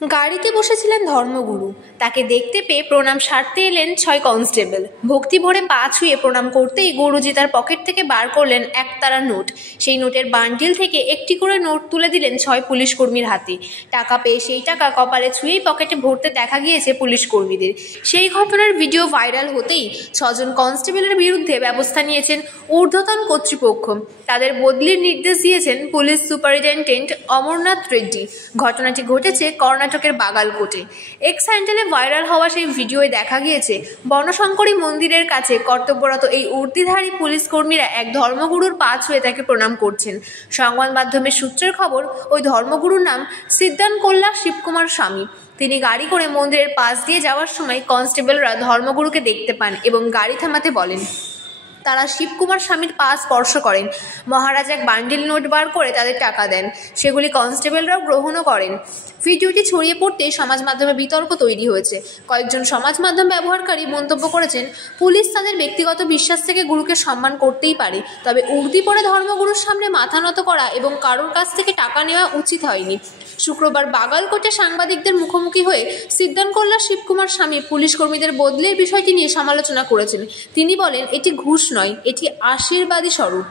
গাড়িতে বসেছিলেন ধর্মগুরু। তাকে দেখতে পেয়ে প্রণাম সারতে এলেন 6 কনস্টেবল। ভক্তি ভরে পা ছুঁয়ে প্রণাম করতেই গুরুজি তার পকেট থেকে বার করলেন একতারা নোট। সেই নোটের বান্ডিল থেকে একটি করে নোট তুলে দিলেন 6 পুলিশ কর্মীর হাতে। টাকা পেয়ে সেই টাকা কপালে ছুঁয়েই পকেটে ভরতে দেখা গিয়েছে পুলিশ কর্মীদের। সেই ঘটনার ভিডিও ভাইরাল হতেই 6 জন কনস্টেবলের বিরুদ্ধে ব্যবস্থা নিয়েছেন ঊর্ধ্বতন কর্তৃপক্ষ। তাদের বদলির নির্দেশ দিয়েছেন পুলিশ সুপারিনটেন্ডেন্ট অমরনাথ রেড্ডি। ঘটনাটি ঘটেছে কর্ণাটকের বাগালকোটে। এক্স হ্যান্ডেলে ভাইরাল হওয়া সেই ভিডিওয় দেখা গিয়েছে বনশঙ্করী মন্দিরের কাছে কর্তব্যরত এই উর্দিধারী পুলিশ কর্মীরা এক ধর্মগুরুর পা ছুঁয়ে তাকে প্রণাম করছেন। সংবাদ মাধ্যমের সূত্রের খবর, ওই ধর্মগুরুর নাম সিদ্ধানকোল্লা শিবকুমার স্বামী। তিনি গাড়ি করে মন্দিরের পাশ দিয়ে যাওয়ার সময় কনস্টেবলরা ধর্মগুরুকে দেখতে পান এবং গাড়ি থামাতে বলেন। তারা শিবকুমার স্বামীর পা স্পর্শ করেন। মহারাজ এক বান্ডিল নোট বার করে তাদের টাকা দেন। সেগুলি কনস্টেবলরাও গ্রহণও করেন। ভিডিওটি ছড়িয়ে পড়তে সমাজ মাধ্যমে বিতর্ক তৈরি হয়েছে। কয়েকজন সমাজ মাধ্যম ব্যবহারকারী মন্তব্য করেছেন, পুলিশ তাদের ব্যক্তিগত বিশ্বাস থেকে গুরুকে সম্মান করতেই পারে, তবে উর্দি পরে ধর্মগুরুর সামনে মাথা নত করা এবং কারোর কাছ থেকে টাকা নেওয়া উচিত হয়নি। শুক্রবার বাগালকোটে সাংবাদিকদের মুখোমুখি হয়ে সিদ্ধানকোল্লা শিবকুমার স্বামী পুলিশ কর্মীদের বদলের বিষয়টি নিয়ে সমালোচনা করেছেন। তিনি বলেন, এটি ঘুষ নয়, এটি আশীর্বাদী স্বরূপ।